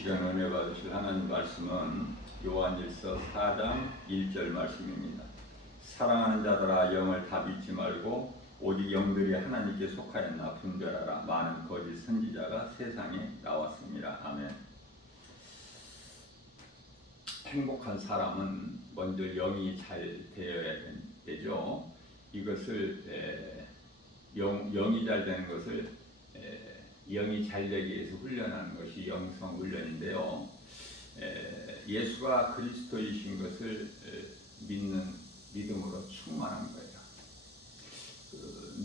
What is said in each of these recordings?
시간 은혜 받으실 하나님 말씀은 요한일서 4장 1절 말씀입니다. 사랑하는 자들아 영을 다 믿지 말고 오직 영들이 하나님께 속하였나 분별하라. 많은 거짓 선지자가 세상에 나왔습니다. 아멘. 행복한 사람은 먼저 영이 잘 되어야 되죠. 이것을 영이 잘 되는 것을 영이 잘 되기 위해서 훈련하는 것이 영성 훈련인데요. 예수가 그리스도이신 것을 믿는 믿음으로 충만한 거예요.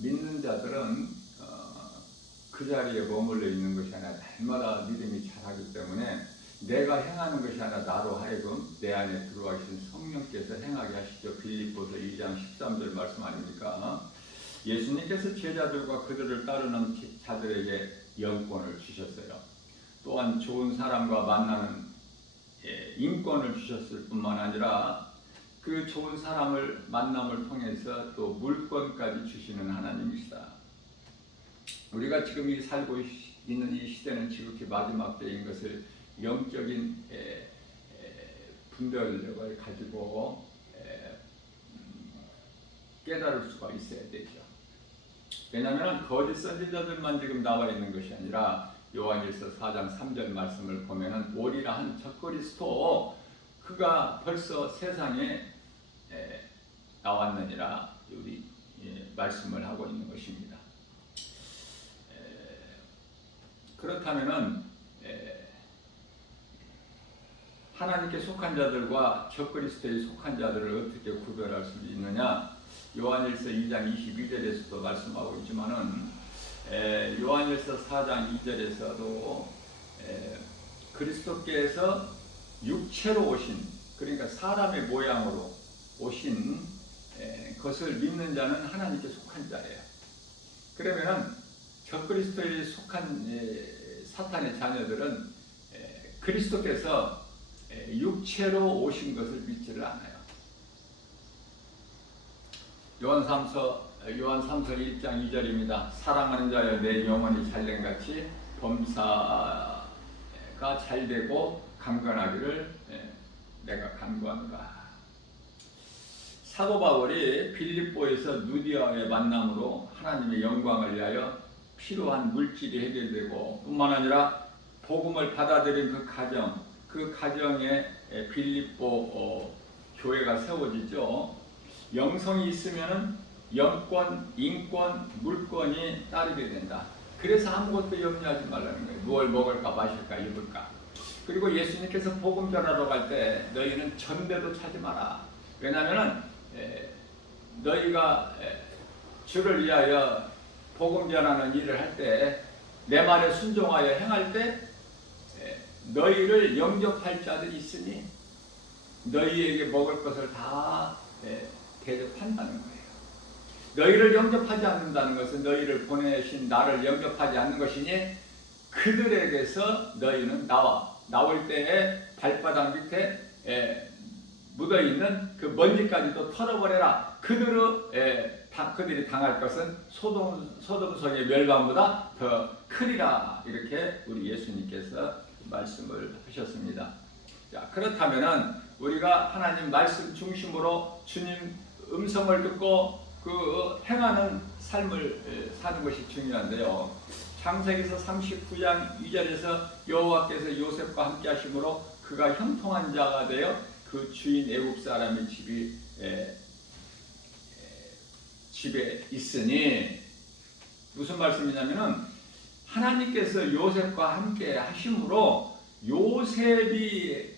믿는 자들은 그 자리에 머물러 있는 것이 아니라 날마다 믿음이 자라기 때문에 내가 행하는 것이 아니라 나로 하여금 내 안에 들어와 계신 성령께서 행하게 하시죠. 빌립보서 2장 13절 말씀 아닙니까? 예수님께서 제자들과 그들을 따르는 자들에게 영권을 주셨어요. 또한 좋은 사람과 만나는 인권을 주셨을 뿐만 아니라 그 좋은 사람을 만남을 통해서 또 물권까지 주시는 하나님이시다. 우리가 지금 살고 있는 이 시대는 지극히 마지막 때인 것을 영적인 분별력을 가지고 깨달을 수가 있어야 되죠. 왜냐하면 거짓 선지자들만 지금 나와 있는 것이 아니라 요한일서 4장 3절 말씀을 보면은 오리라 한 적그리스도 그가 벌써 세상에 나왔느니라 우리 말씀을 하고 있는 것입니다. 그렇다면은 하나님께 속한 자들과 적그리스도에 속한 자들을 어떻게 구별할 수 있느냐? 요한일서 2장 22절에서도 말씀하고 있지만은 요한일서 4장 2절에서도 그리스도께서 육체로 오신, 그러니까 사람의 모양으로 오신 것을 믿는 자는 하나님께 속한 자예요. 그러면은 적그리스도에 속한 사탄의 자녀들은 그리스도께서 육체로 오신 것을 믿지를 않아요. 요한 3서 1장 2절입니다. 사랑하는 자여 내 영혼이 잘된같이 범사가 잘되고 강건하기를 내가 간구한다. 사도 바울이 빌립보에서 누디아의 만남으로 하나님의 영광을 위하여 필요한 물질이 해결되고 뿐만 아니라 복음을 받아들인 그 가정에 빌립보 교회가 세워지죠. 영성이 있으면은 영권, 인권, 물권이 따르게 된다. 그래서 아무것도 염려하지 말라는 거예요. 무엇을 먹을까, 마실까, 입을까. 그리고 예수님께서 복음 전하러 갈 때 너희는 전대도 차지 마라. 왜냐하면은 너희가 주를 위하여 복음 전하는 일을 할 때 내 말에 순종하여 행할 때 너희를 영접할 자들이 있으니 너희에게 먹을 것을 다 대접한다는 거예요. 너희를 영접하지 않는다는 것은 너희를 보내신 나를 영접하지 않는 것이니 그들에게서 너희는 나올 때에 발바닥 밑에 묻어있는 그 먼지까지도 털어버려라. 그들이 당할 것은 소돔성의 멸망보다 더 크리라. 이렇게 우리 예수님께서 말씀을 하셨습니다. 자, 그렇다면은 우리가 하나님 말씀 중심으로 주님 음성을 듣고 그 행하는 삶을 사는 것이 중요한데요. 창세기서 39장 2절에서 여호와께서 요셉과 함께 하심으로 그가 형통한 자가 되어 그 주인 애굽 사람의 집에 있으니 무슨 말씀이냐면은 하나님께서 요셉과 함께 하심으로 요셉이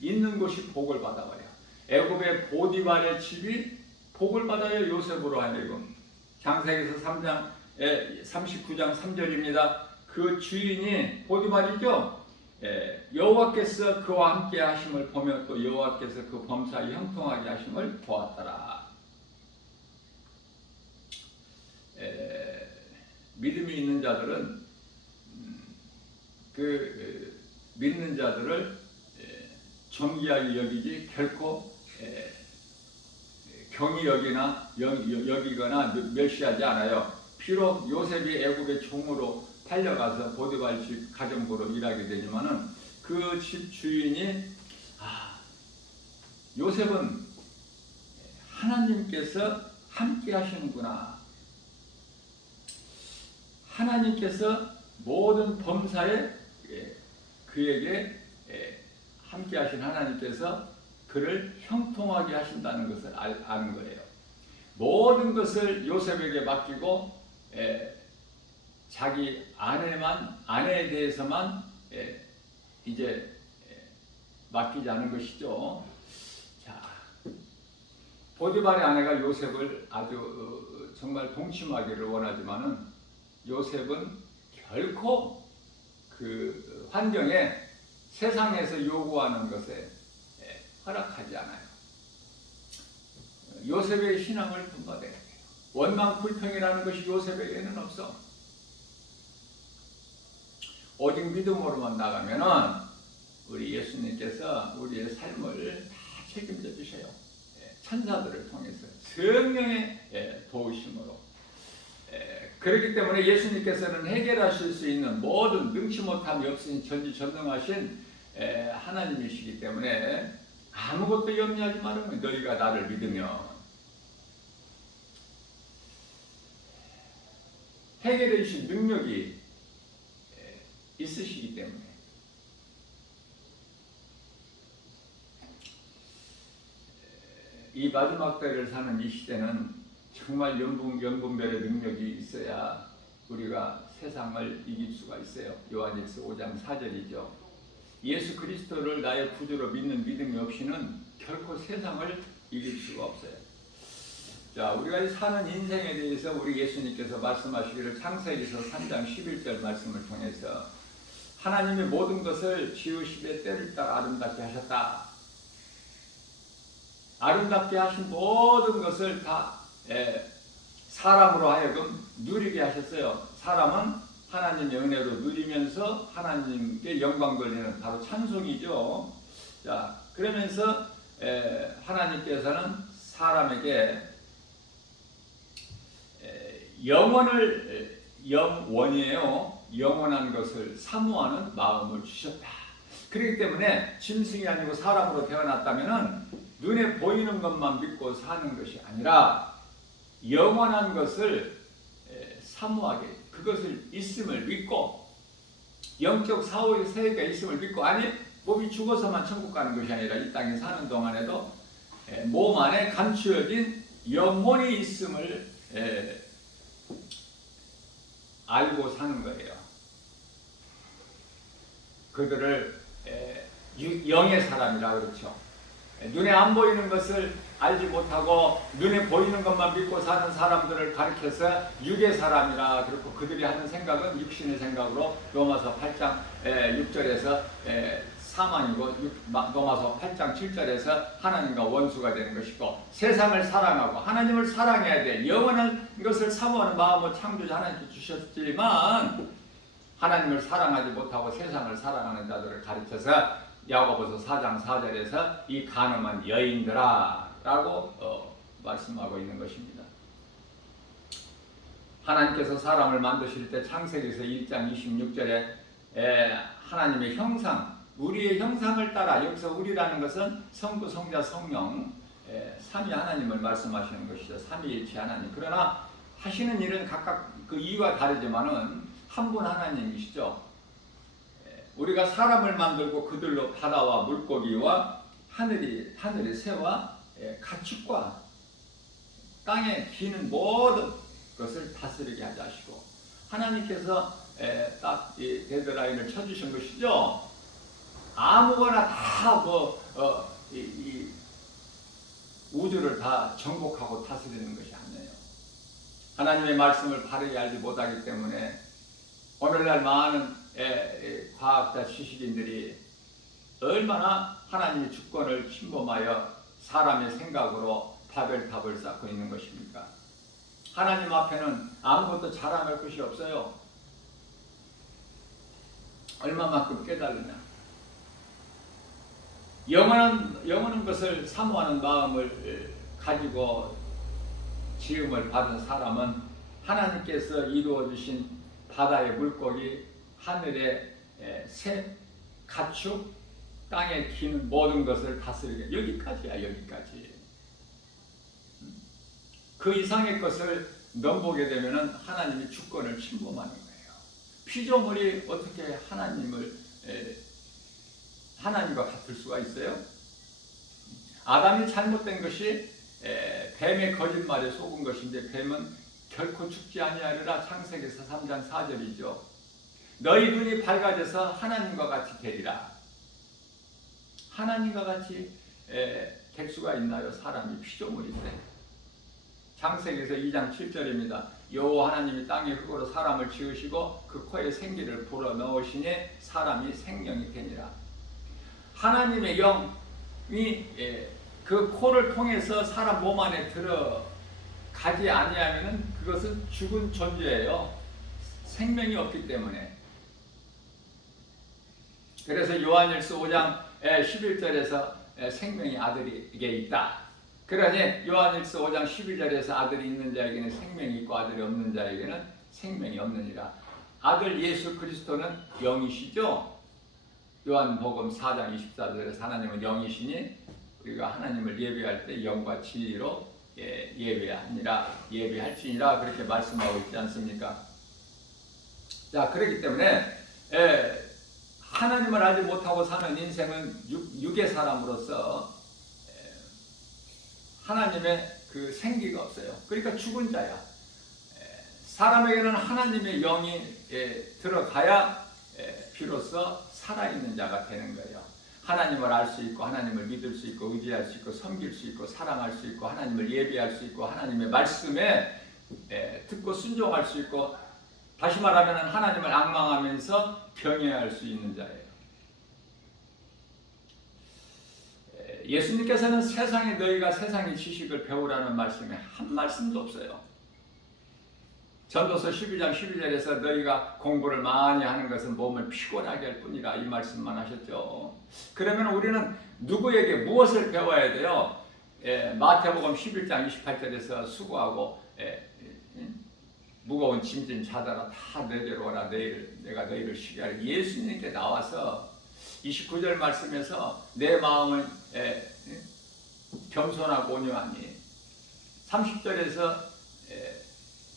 있는 곳이 복을 받아와요. 애굽의 보디발의 집이 복을 받아요. 요셉으로 하여금. 창세기서 39장 3절입니다. 그 주인이 보디발이죠. 여호와께서 그와 함께 하심을 보며 또 여호와께서 그 범사에 형통하게 하심을 보았더라. 믿음이 있는 자들은 믿는 자들을 존귀하게 여기지 결코 경히 여기거나 멸시하지 않아요. 비록 요셉이 애굽의 종으로 팔려가서 보디발 집 가정부로 일하게 되지만은 그 집 주인이 요셉은 하나님께서 함께 하시는구나. 하나님께서 모든 범사에 그에게 함께 하신 하나님께서 그를 형통하게 하신다는 것을 아는 거예요. 모든 것을 요셉에게 맡기고 자기 아내에 대해서만 이제 맡기지 않은 것이죠. 자, 보디발의 아내가 요셉을 아주 정말 동침하기를 원하지만은 요셉은 결코 그 환경에 세상에서 요구하는 것에 허락하지 않아요. 요셉의 신앙을 본받아야 돼요. 원망 불평이라는 것이 요셉에게는 없어. 오직 믿음으로만 나가면은 우리 예수님께서 우리의 삶을 다 책임져 주셔요. 천사들을 통해서 성령의 도우심으로. 그렇기 때문에 예수님께서는 해결하실 수 있는 모든 능치 못함이 없으신 전지전능하신 하나님이시기 때문에 아무것도 염려하지 말으면 너희가 나를 믿으면 해결해 주실 능력이 있으시기 때문에 이 마지막 때를 사는 이 시대는 정말 연분별의 능력이 있어야 우리가 세상을 이길 수가 있어요. 요한일서 5장 4절이죠. 예수 그리스도를 나의 구주로 믿는 믿음이 없이는 결코 세상을 이길 수가 없어요. 자, 우리가 사는 인생에 대해서 우리 예수님께서 말씀하시기를 창세기서 3장 11절 말씀을 통해서 하나님이 모든 것을 지으시되 때를 따라 아름답게 하셨다. 아름답게 하신 모든 것을 다 사람으로 하여금 누리게 하셨어요. 사람은 하나님의 은혜로 누리면서 하나님께 영광 돌리는 바로 찬송이죠. 자, 그러면서 하나님께서는 사람에게 영원이에요. 영원한 것을 사모하는 마음을 주셨다. 그렇기 때문에 짐승이 아니고 사람으로 태어났다면 눈에 보이는 것만 믿고 사는 것이 아니라 영원한 것을 사모하게, 그것을 있음을 믿고 영적 사후의 세계가 있음을 믿고, 아니 몸이 죽어서만 천국 가는 것이 아니라 이 땅에 사는 동안에도 몸 안에 감추어진 영혼이 있음을 알고 사는 거예요. 그들을 영의 사람이라 그렇죠. 눈에 안 보이는 것을 알지 못하고 눈에 보이는 것만 믿고 사는 사람들을 가리켜서 육의 사람이라 그렇고, 그들이 하는 생각은 육신의 생각으로 로마서 8장 6절에서 사망이고, 로마서 8장 7절에서 하나님과 원수가 되는 것이고, 세상을 사랑하고 하나님을 사랑해야 돼. 영원한 것을 사모하는 마음을 창조자 하나님께 주셨지만 하나님을 사랑하지 못하고 세상을 사랑하는 자들을 가르쳐서 야고보서 4장 4절에서 이 간음한 여인들아 라고 말씀하고 있는 것입니다. 하나님께서 사람을 만드실 때 창세기에서 1장 26절에 하나님의 형상, 우리의 형상을 따라, 여기서 우리라는 것은 성부, 성자, 성령 삼위 하나님을 말씀하시는 것이죠. 삼위일체 하나님. 그러나 하시는 일은 각각 그 이유가 다르지만은 한 분 하나님이시죠. 우리가 사람을 만들고 그들로 바다와 물고기와 하늘의 새와 가축과 땅에 기는 모든 것을 다스리게 하자 하시고, 하나님께서 딱 이 데드라인을 쳐주신 것이죠. 아무거나 다 이 우주를 다 정복하고 다스리는 것이 아니에요. 하나님의 말씀을 바르게 알지 못하기 때문에 오늘날 많은 과학자 지식인들이 얼마나 하나님의 주권을 침범하여 사람의 생각으로 바벨탑을 쌓고 있는 것입니까? 하나님 앞에는 아무것도 자랑할 것이 없어요. 얼마만큼 깨달으냐. 영원한 것을 사모하는 마음을 가지고 지음을 받은 사람은 하나님께서 이루어 주신 바다의 물고기, 하늘의 새, 가축, 땅에 기는 모든 것을 다스리게. 여기까지야, 여기까지. 그 이상의 것을 넘보게 되면 하나님이 주권을 침범하는 거예요. 피조물이 어떻게 하나님과 같을 수가 있어요? 아담이 잘못된 것이 뱀의 거짓말에 속은 것인데, 뱀은 결코 죽지 아니하리라. 창세기서 3장 4절이죠. 너희 눈이 밝아져서 하나님과 같이 되리라. 하나님과 같이 될 수가 있나요? 사람이 피조물인데. 창세기서 2장 7절입니다. 여호와 하나님이 땅의 흙으로 사람을 지으시고 그 코에 생기를 불어넣으시니 사람이 생명이 되니라. 하나님의 영이 그 코를 통해서 사람 몸 안에 들어가지 아니하면 그것은 죽은 존재예요. 생명이 없기 때문에. 그래서 요한일서 5장 11절에서 생명이 아들에게 있다. 그러니 요한일서 5장 12절에서 아들이 있는 자에게는 생명이 있고 아들이 없는 자에게는 생명이 없느니라. 아들 예수 그리스도는 영이시죠. 요한복음 4장 24절에서 하나님은 영이시니 우리가 하나님을 예배할 때 영과 진리로 예배할지니라 그렇게 말씀하고 있지 않습니까? 자, 그렇기 때문에 하나님을 알지 못하고 사는 인생은 육의 사람으로서 하나님의 그 생기가 없어요. 그러니까 죽은 자야. 사람에게는 하나님의 영이 들어가야 비로소 살아있는 자가 되는 거예요. 하나님을 알 수 있고 하나님을 믿을 수 있고 의지할 수 있고 섬길 수 있고 사랑할 수 있고 하나님을 예배할 수 있고 하나님의 말씀에 듣고 순종할 수 있고, 다시 말하면 하나님을 앙망하면서 경외할 수 있는 자예요. 예수님께서는 세상에 너희가 세상의 지식을 배우라는 말씀에 한 말씀도 없어요. 전도서 12장 12절에서 너희가 공부를 많이 하는 것은 몸을 피곤하게 할 뿐이라 이 말씀만 하셨죠. 그러면 우리는 누구에게 무엇을 배워야 돼요? 마태복음 11장 28절에서 수고하고 무거운 짐진 자들아 다 내게로 오라 내가 너희를 쉬게 하리. 예수님께 나와서 29절 말씀에서 내 마음을 겸손하고 온유하니, 30절에서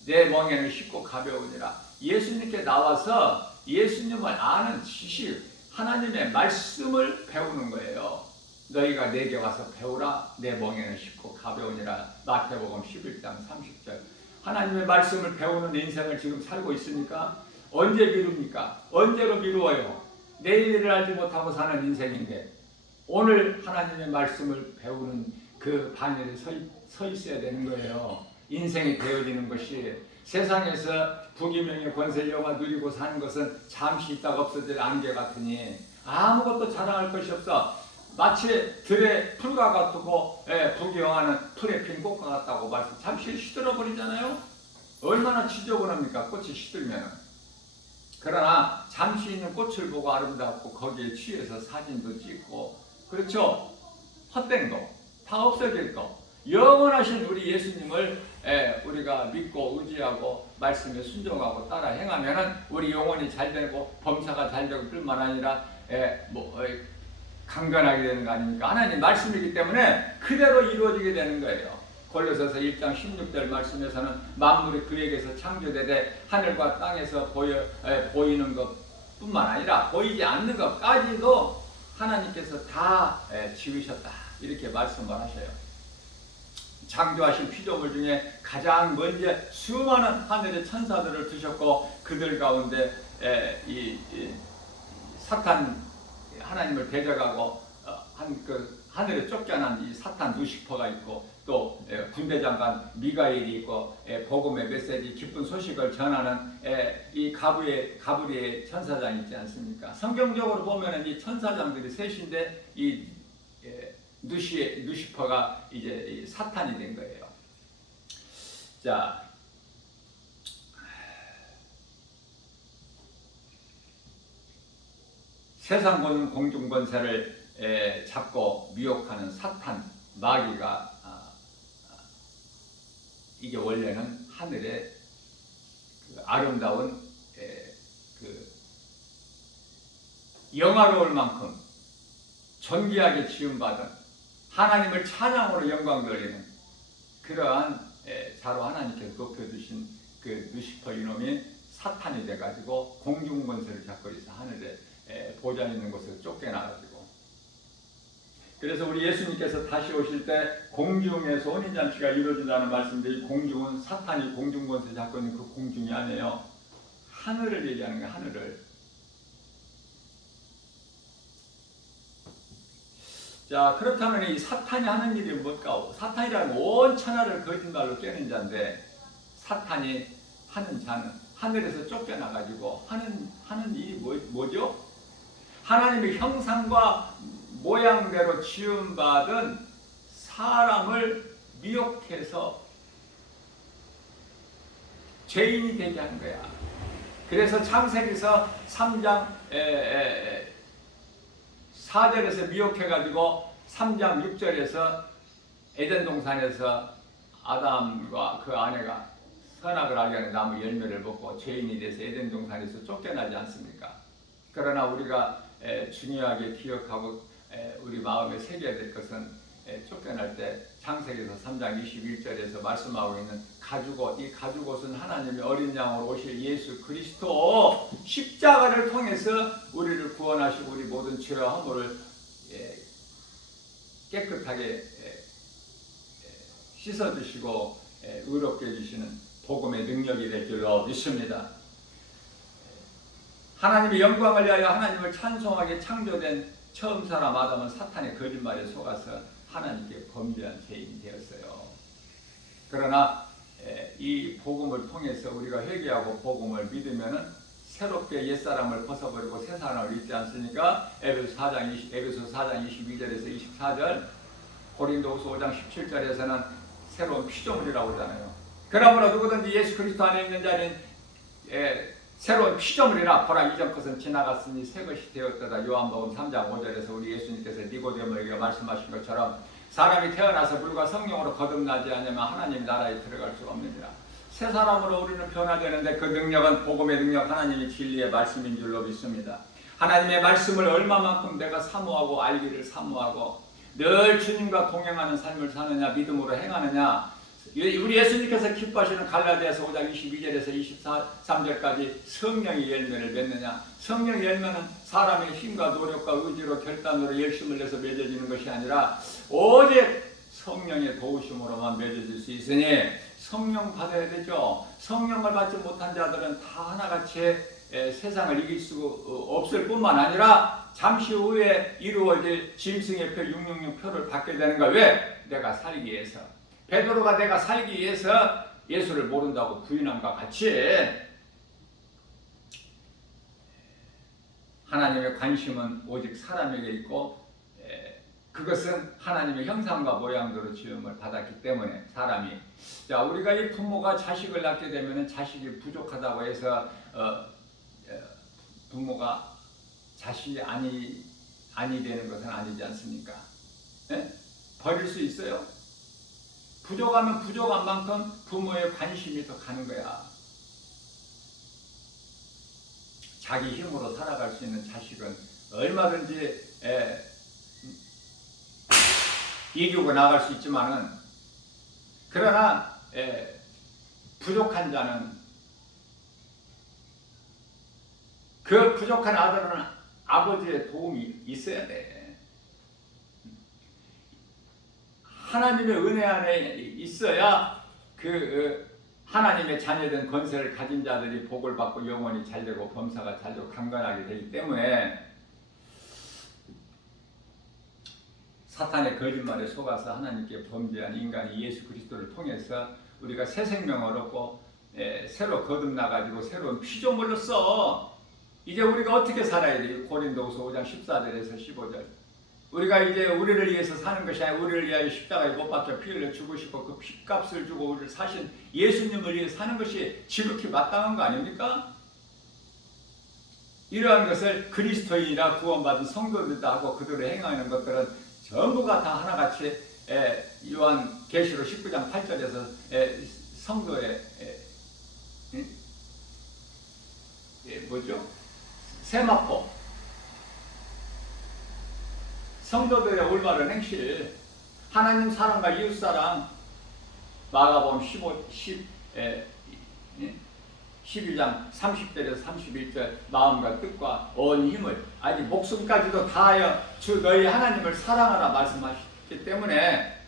내 멍에는 쉽고 가벼우니라. 예수님께 나와서 예수님을 아는 지식, 하나님의 말씀을 배우는 거예요. 너희가 내게 와서 배우라. 내 멍에는 쉽고 가벼우니라. 마태복음 11장 30절. 하나님의 말씀을 배우는 인생을 지금 살고 있으니까 언제 미룹니까? 언제로 미루어요? 내일을 알지 못하고 사는 인생인데 오늘 하나님의 말씀을 배우는 그 반열에 서 있어야 되는 거예요. 인생이 되어지는 것이, 세상에서 부귀명예 권세 영화 누리고 사는 것은 잠시 있다가 없어질 안개 같으니 아무것도 자랑할 것이 없어. 마치 들의 풀과 같고 부귀영화는 풀에 핀 꽃과 같다고 말씀. 잠시 시들어 버리잖아요. 얼마나 지저분합니까? 꽃이 시들면. 그러나 잠시 있는 꽃을 보고 아름답고 거기에 취해서 사진도 찍고, 그렇죠? 헛된 거, 다 없어질 거. 영원하신 우리 예수님을 우리가 믿고 의지하고 말씀에 순종하고 따라 행하면 우리 영혼이 잘 되고 범사가 잘 되고 뿐만 아니라 강건하게 되는 거 아닙니까? 하나님 말씀이기 때문에 그대로 이루어지게 되는 거예요. 골로새서 1장 16절 말씀에서는 만물이 그에게서 창조되되 하늘과 땅에서 보이는 것뿐만 아니라 보이지 않는 것까지도 하나님께서 다 지으셨다, 이렇게 말씀을 하셔요. 창조하신 피조물 중에 가장 먼저 수많은 하늘의 천사들을 두셨고, 그들 가운데 이 사탄, 하나님을 대적하고 하늘에 쫓겨난 이 사탄 루시퍼가 있고, 또 군대장관 미가엘이 있고, 복음의 메시지 기쁜 소식을 전하는 이 가브리엘 천사장 있지 않습니까? 성경적으로 보면 이 천사장들이 셋인데 이 루시퍼가 이제 사탄이 된 거예요. 자, 세상 공중 권세를 잡고 미혹하는 사탄, 마귀가 이게 원래는 하늘의 그 아름다운 그 영화로울 만큼 존귀하게 지음받은 하나님을 찬양으로 영광 돌리는 그러한 자로 하나님께서 높여주신 그 루시퍼 이놈이 사탄이 돼가지고 공중권세를 잡고 있어 하늘에 보좌 있는 곳에서 쫓겨나가지고, 그래서 우리 예수님께서 다시 오실 때 공중에서 혼인잔치가 이루어진다는 말씀인데, 이 공중은 사탄이 공중권세 잡고 있는 그 공중이 아니에요. 하늘을 얘기하는 거예요. 하늘을. 자, 그렇다면 이 사탄이 하는 일이 뭘까? 사탄이라는 온 천하를 거짓말로 깨는 자인데, 사탄이 하는 자는 하늘에서 쫓겨나가지고 하는 일이 뭐죠? 하나님의 형상과 모양대로 지음받은 사람을 미혹해서 죄인이 되게 하는 거야. 그래서 창세기서 3장 4절에서 미혹해가지고 3장 6절에서 에덴 동산에서 아담과 그 아내가 선악을 알게 하는 나무 열매를 먹고 죄인이 돼서 에덴 동산에서 쫓겨나지 않습니까? 그러나 우리가 중요하게 기억하고 우리 마음에 새겨야 될 것은 쫓겨날 때 창세기에서 3장 21절에서 말씀하고 있는 가죽옷, 이 가죽옷은 하나님의 어린 양으로 오실 예수 그리스도 십자가를 통해서 우리를 구원하시고 우리 모든 죄와 허물을 깨끗하게 씻어주시고 의롭게 해주시는 복음의 능력이 될 줄로 믿습니다. 하나님의 영광을 위하여 하나님을 찬송하게 창조된 처음 사람 아담은 사탄의 거짓말에 속아서 하나님께 범죄한 죄인이 되었어요. 그러나 이 복음을 통해서 우리가 회개하고 복음을 믿으면은 새롭게 옛사람을 벗어버리고 새 사람을 입지 않습니까? 에베소 4장 22절에서 24절, 고린도후서 5장 17절에서는 새로운 피조물이라고 하잖아요. 그러므로 누구든지 예수 그리스도 안에 있는 자는 새로운 피조물이라 보라 이전 것은 지나갔으니 새 것이 되었다. 요한복음 3장 5절에서 우리 예수님께서 니고데모에게 말씀하신 것처럼 사람이 태어나서 물과 성령으로 거듭나지 않으면 하나님 나라에 들어갈 수 없느니라. 새 사람으로 우리는 변화되는데 그 능력은 복음의 능력, 하나님의 진리의 말씀인 줄로 믿습니다. 하나님의 말씀을 얼마만큼 내가 사모하고 알기를 사모하고 늘 주님과 동행하는 삶을 사느냐, 믿음으로 행하느냐, 우리 예수님께서 기뻐하시는 갈라디아서 5장 22절에서 23절까지 성령의 열매를 맺느냐. 성령의 열매는 사람의 힘과 노력과 의지로 결단으로 열심을 내서 맺어지는 것이 아니라 오직 성령의 도우심으로만 맺어질 수 있으니 성령 받아야 되죠. 성령을 받지 못한 자들은 다 하나같이 세상을 이길 수 없을 뿐만 아니라 잠시 후에 이루어질 짐승의 표 666표를 받게 되는 거야. 왜? 내가 살기 위해서. 베드로가 내가 살기 위해서 예수를 모른다고 부인함과 같이 하나님의 관심은 오직 사람에게 있고 그것은 하나님의 형상과 모양대로 지음을 받았기 때문에 사람이, 자, 우리가 이 부모가 자식을 낳게 되면 자식이 부족하다고 해서 부모가 자식이 아니 되는 것은 아니지 않습니까? 버릴 수 있어요? 부족하면 부족한 만큼 부모의 관심이 더 가는 거야. 자기 힘으로 살아갈 수 있는 자식은 얼마든지 이기고 나갈 수 있지만은, 그러나 부족한 자는, 그 부족한 아들은 아버지의 도움이 있어야 돼. 하나님의 은혜 안에 있어야 그 하나님의 자녀된 권세를 가진 자들이 복을 받고 영원히 잘되고 범사가 잘되고 강건하게 되기 때문에 사탄의 거짓말에 속아서 하나님께 범죄한 인간이 예수 그리스도를 통해서 우리가 새 생명을 얻고 새로 거듭나가지고 새로운 피조물로서 이제 우리가 어떻게 살아야 돼요? 고린도후서 5장 14절에서 15절. 우리가 이제 우리를 위해서 사는 것이 아니라 우리를 위하여 십자가에 못 박혀 피 흘려 죽으시고 그 피값을 주고 우리를 사신 예수님을 위해 사는 것이 지극히 마땅한 거 아닙니까? 이러한 것을 그리스도인이라 구원받은 성도들도 하고 그들을 행하는 것들은 전부가 다 하나같이 요한계시록 19장 8절에서 성도의 세마포, 성도들의 올바른 행실, 하나님 사랑과 이웃 사랑, 마가복음 11장 30절에서 31절 마음과 뜻과 온 힘을 아니 목숨까지도 다하여 주 너희 하나님을 사랑하라 말씀하셨기 때문에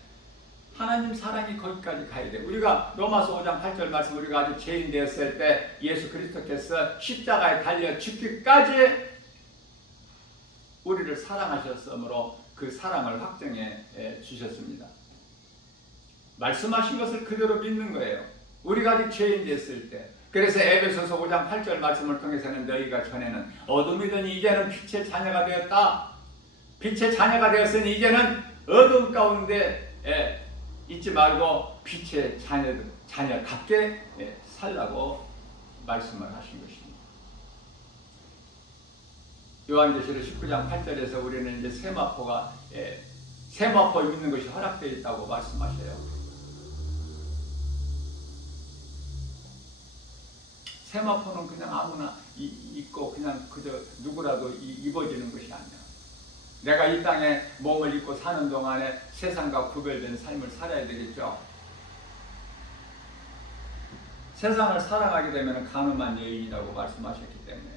하나님 사랑이 거기까지 가야 돼. 우리가 로마서 5장 8절 말씀 우리가 아주 죄인 되었을 때 예수 그리스도께서 십자가에 달려 죽기까지 우리를 사랑하셨으므로 그 사랑을 확정해 주셨습니다. 말씀하신 것을 그대로 믿는 거예요. 우리가 아직 죄인 됐을 때. 그래서 에베소서 5장 8절 말씀을 통해서는 너희가 전에는 어둠이더니 이제는 빛의 자녀가 되었다. 빛의 자녀가 되었으니 이제는 어둠 가운데 있지 말고 빛의 자녀답게 살라고 말씀을 하신 것입니다. 요한계시록 19장 8절에서 우리는 이제 세마포가 세마포 입는 것이 허락되어 있다고 말씀하셔요. 세마포는 그냥 아무나 입고 그냥 그저 누구라도 입어지는 것이 아니야. 내가 이 땅에 몸을 입고 사는 동안에 세상과 구별된 삶을 살아야 되겠죠. 세상을 사랑하게 되면 간음한 여인이라고 말씀하셨기 때문에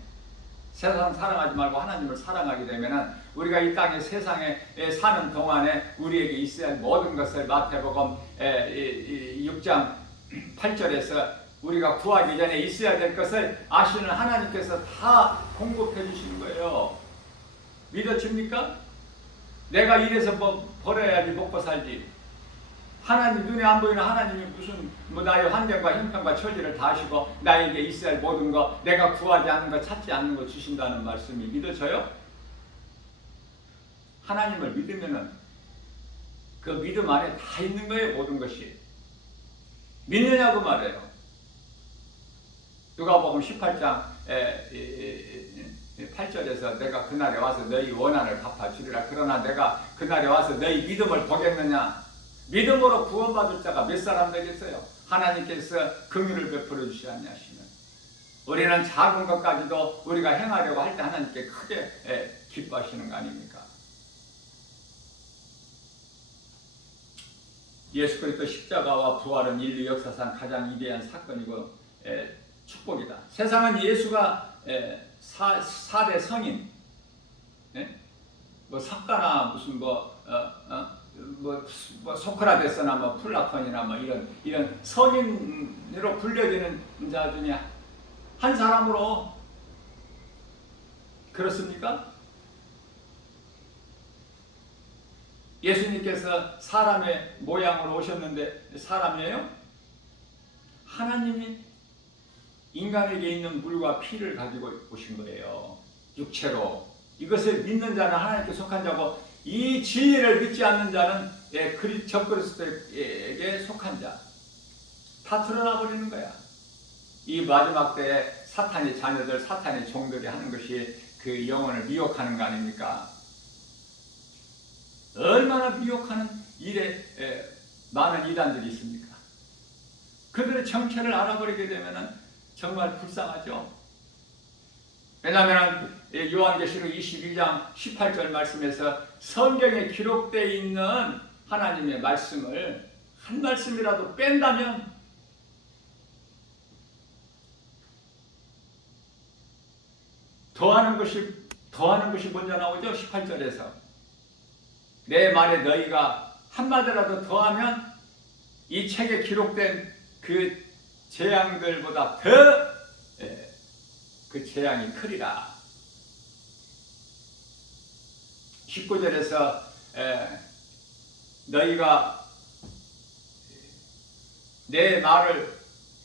세상 사랑하지 말고 하나님을 사랑하게 되면 우리가 이 땅에 세상에 사는 동안에 우리에게 있어야 할 모든 것을 마태복음 6장 8절에서 우리가 구하기 전에 있어야 될 것을 아시는 하나님께서 다 공급해 주시는 거예요. 믿어집니까? 내가 이래서 뭐 벌어야지 먹고 살지. 하나님 눈에 안 보이는 하나님이 무슨 나의 환경과 형편과 처지를 다 아시고 나에게 있어야 할 모든 거 내가 구하지 않는 거 찾지 않는 거 주신다는 말씀이 믿어져요? 하나님을 믿으면은 그 믿음 안에 다 있는 거예요. 모든 것이. 믿느냐고 말해요. 누가복음 18장 8절에서 내가 그날에 와서 너희 원한을 갚아주리라. 그러나 내가 그날에 와서 너희 믿음을 보겠느냐. 믿음으로 구원받을 자가 몇 사람 되겠어요? 하나님께서 긍휼을 베풀어 주시지 않냐시면 우리는 작은 것까지도 우리가 행하려고 할 때 하나님께 크게 기뻐하시는 거 아닙니까? 예수 그리스도 십자가와 부활은 인류 역사상 가장 위대한 사건이고 축복이다. 세상은 예수가 4대 성인, 뭐 석가나 무슨 소크라테스나 뭐 플라톤이나 뭐 이런 성인으로 불려지는 자 중에 한 사람으로 그렇습니까? 예수님께서 사람의 모양으로 오셨는데 사람이에요? 하나님이 인간에게 있는 물과 피를 가지고 오신 거예요. 육체로. 이것을 믿는 자는 하나님께 속한 자고 이 진리를 믿지 않는 자는 적그리스도에게 속한 자. 다 드러나 버리는 거야. 이 마지막 때에 사탄의 자녀들, 사탄의 종들이 하는 것이 그 영혼을 미혹하는 거 아닙니까? 얼마나 미혹하는 일에 많은 이단들이 있습니까? 그들의 정체를 알아버리게 되면 정말 불쌍하죠. 왜냐하면 요한계시록 22장 18절 말씀에서 성경에 기록되어 있는 하나님의 말씀을 한 말씀이라도 뺀다면 더하는 것이 먼저 나오죠. 18절에서 내 말에 너희가 한마디라도 더하면 이 책에 기록된 그 재앙들보다 더 그 재앙이 크리라. 19절에서 너희가 내 말을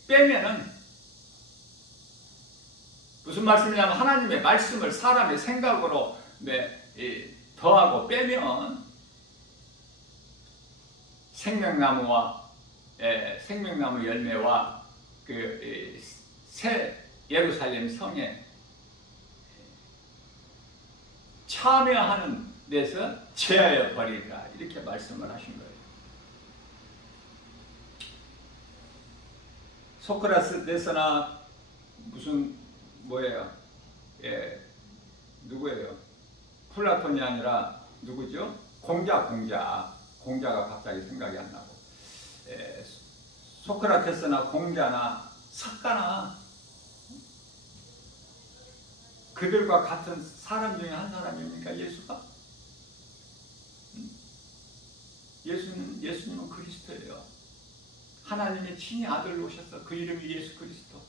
빼면은 무슨 말씀이냐면 하나님의 말씀을 사람의 생각으로 더하고 빼면 생명나무 열매와 그 새 예루살렘 성에 참여하는 데서 제하여 버리리라 이렇게 말씀을 하신 거예요. 소크라테스나 무슨 뭐예요? 누구예요? 플라톤이 아니라 누구죠? 공자가 갑자기 생각이 안 나고, 소크라테스나 공자나 석가나 그들과 같은 사람 중에 한 사람입니까? 예수가? 예수님은 그리스도예요. 하나님의 친히 아들로 오셔서 그 이름이 예수 그리스도.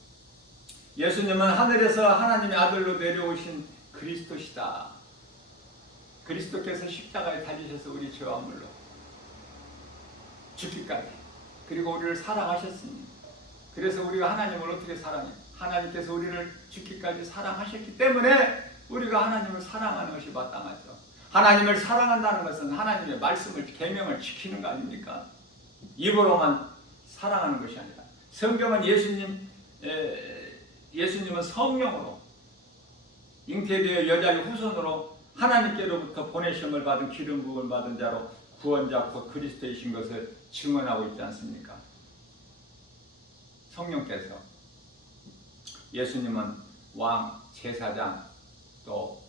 예수님은 하늘에서 하나님의 아들로 내려오신 그리스도시다. 그리스도께서 십자가에 달리셔서 우리 죄와 물로 죽기까지, 그리고 우리를 사랑하셨으니, 그래서 우리가 하나님을 어떻게 사랑해요? 하나님께서 우리를 죽기까지 사랑하셨기 때문에 우리가 하나님을 사랑하는 것이 마땅하죠. 하나님을 사랑한다는 것은 하나님의 말씀을, 계명을 지키는 거 아닙니까? 입으로만 사랑하는 것이 아니라, 성경은 예수님은 성령으로 잉태되어 여자의 후손으로 하나님께로부터 보내심을 받은 기름 부음을 받은 자로 구원자 곧 그리스도이신 것을 증언하고 있지 않습니까? 성령께서, 예수님은 왕, 제사장, 또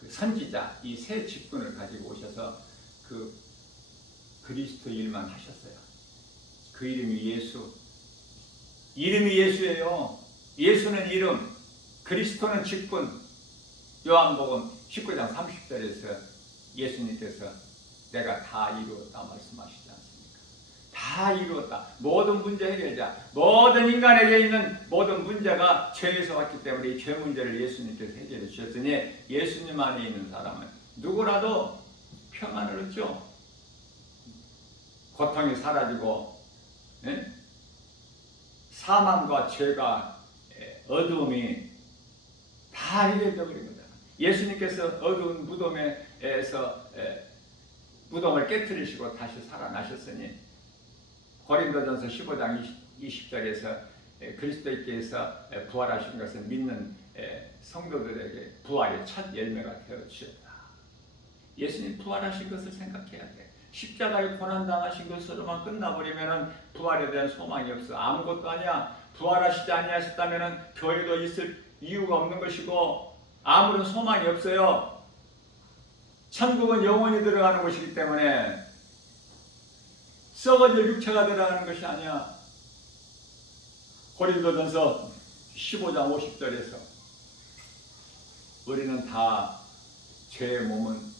그 선지자, 이 세 직분을 가지고 오셔서 그 그리스도 일만 하셨어요. 그 이름이 예수. 이름이 예수예요. 예수는 이름, 그리스도는 직분. 요한복음 19장 30절에서 예수님께서 내가 다 이루었다 말씀하시지 않습니까? 다 이루었다. 모든 문제 해결자, 모든 인간에게 있는 모든 문제가 죄에서 왔기 때문에 이 죄 문제를 예수님께서 해결해 주셨으니, 예수님 안에 있는 사람은 누구라도 평안을 얻죠. 고통이 사라지고, 사망과 죄가, 어두움이 다 해결되어 버린 거다. 예수님께서 어두운 무덤에서 무덤을 깨뜨리시고 다시 살아나셨으니, 고린도전서 15장 20절에서 그리스도께서 부활하신 것을 믿는 성도들에게 부활의 첫 열매가 되어 주셨다. 예수님 부활하신 것을 생각해야 돼. 십자가에 고난당하신 것으로만 끝나버리면 부활에 대한 소망이 없어. 아무것도 아니야. 부활하시지 아니하셨다면 교회도 있을 이유가 없는 것이고 아무런 소망이 없어요. 천국은 영원히 들어가는 것이기 때문에 썩어질 육체가 들어가는 것이 아니야. 고린도전서 15장 50절에서 우리는 다 죄의 몸은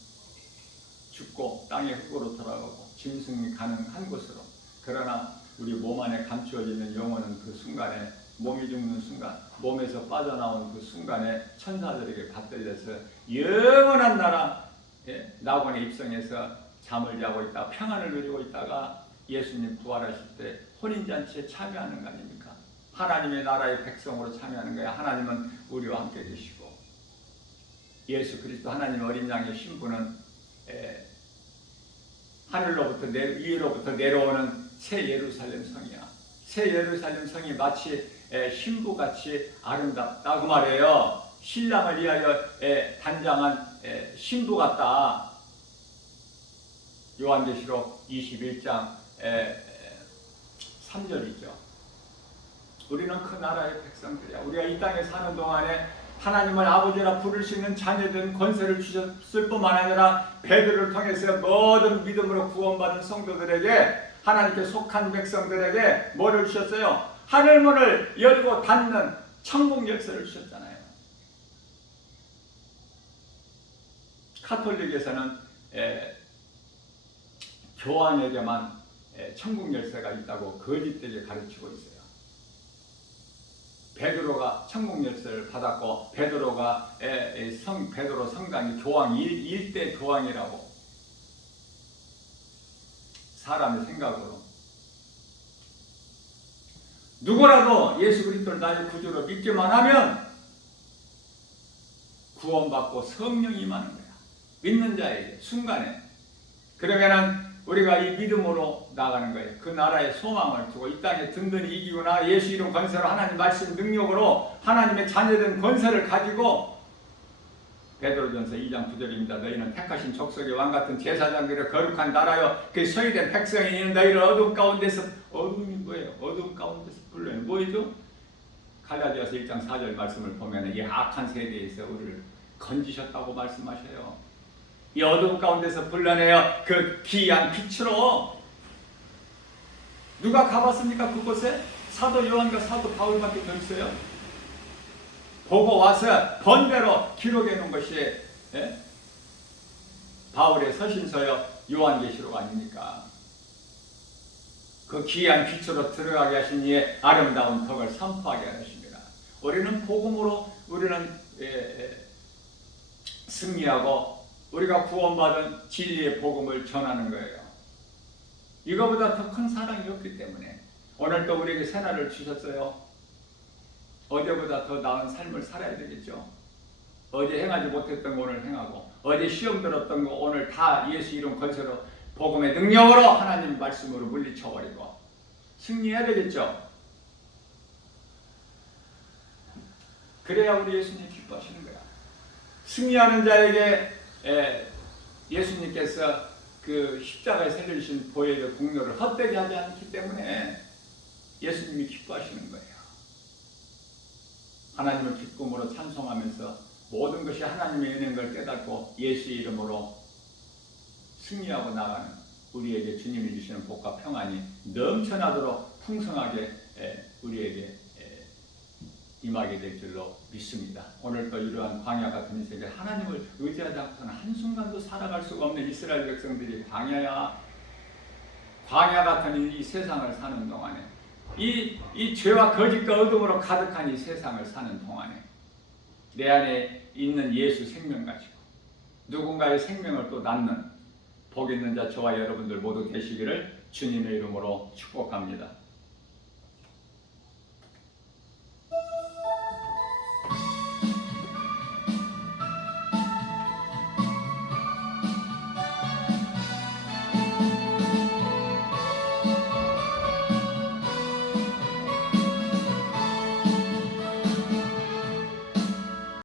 죽고 땅의 흙으로 돌아가고 짐승이 가는 한 곳으로, 그러나 우리 몸 안에 감추어지는 영혼은 그 순간에, 몸이 죽는 순간, 몸에서 빠져나온 그 순간에 천사들에게 받들려서 영원한 나라 낙원에 입성해서 잠을 자고 있다, 평안을 누리고 있다가 예수님 부활하실 때 혼인잔치에 참여하는 거 아닙니까? 하나님의 나라의 백성으로 참여하는 거야. 하나님은 우리와 함께 계시고, 예수 그리스도 하나님의 어린 양의 신부는 하늘로부터 위로부터 내려오는 새 예루살렘 성이야. 새 예루살렘 성이 마치 신부같이 아름답다 그 말이에요. 신랑을 위하여 단장한 신부 같다. 요한계시록 21장 3절이죠. 우리는 그 나라의 백성들이야. 우리가 이 땅에 사는 동안에 하나님을 아버지라 부를 수 있는 자녀된 권세를 주셨을 뿐만 아니라 베드로를 통해서 모든 믿음으로 구원받은 성도들에게, 하나님께 속한 백성들에게 뭐를 주셨어요? 하늘문을 열고 닫는 천국 열쇠를 주셨잖아요. 카톨릭에서는 교황에게만 천국 열쇠가 있다고 거짓되게 가르치고 있어요. 베드로가 천국 열쇠를 받았고, 베드로가 베드로 성당이 교황 1대 교황이라고 사람의 생각으로, 누구라도 예수 그리스도를 나의 구주로 믿기만 하면 구원받고 성령이 임하는 거야. 믿는 자에게 순간에. 그러면은 우리가 이 믿음으로 나가는 거예요. 그 나라의 소망을 두고 이 땅에 든든히 이기거나 예수 이름 권세로, 하나님 말씀 능력으로 하나님의 자녀된 권세를 가지고, 베드로전서 2장 9절입니다. 너희는 택하신 족속의 왕같은 제사장들의 거룩한 나라여 그 소유된 백성이 있는 너희를 어두움 가운데서, 어두움이 뭐예요? 어두움 가운데서 불러요. 뭐죠? 갈라디아서 1장 4절 말씀을 보면 이 악한 세대에서 우리를 건지셨다고 말씀하셔요. 이 어둠 가운데서 불러내어 그 귀한 빛으로. 누가 가봤습니까? 그곳에? 사도 요한과 사도 바울밖에 더 있어요. 보고 와서 번대로 기록해 놓은 것이 바울의 서신서요 요한계시록 아닙니까? 그 귀한 빛으로 들어가게 하신 이의 아름다운 덕을 선포하게 하십니다. 우리는 복음으로 우리는 승리하고 우리가 구원받은 진리의 복음을 전하는 거예요. 이거보다 더 큰 사랑이 없기 때문에 오늘도 우리에게 새날을 주셨어요. 어제보다 더 나은 삶을 살아야 되겠죠. 어제 행하지 못했던 거 오늘 행하고, 어제 시험 들었던 거 오늘 다 예수 이름 건설로 복음의 능력으로 하나님 말씀으로 물리쳐버리고 승리해야 되겠죠. 그래야 우리 예수님 기뻐하시는 거야. 승리하는 자에게 예수님께서 그 십자가에 새겨주신 보혈의 공로를 헛되게 하지 않기 때문에 예수님이 기뻐하시는 거예요. 하나님을 기쁨으로 찬송하면서 모든 것이 하나님의 은혜인 걸 깨닫고 예수의 이름으로 승리하고 나가는 우리에게 주님이 주시는 복과 평안이 넘쳐나도록 풍성하게 우리에게 임하게 될 줄로 믿습니다. 오늘도 이러한 광야 같은 이 세계, 하나님을 의지하지 않고는 한순간도 살아갈 수가 없는 이스라엘 백성들이 광야 같은 이 세상을 사는 동안에, 이 죄와 거짓과 어둠으로 가득한 이 세상을 사는 동안에 내 안에 있는 예수 생명 가지고 누군가의 생명을 또 낳는 복 있는 자 저와 여러분들 모두 되시기를 주님의 이름으로 축복합니다.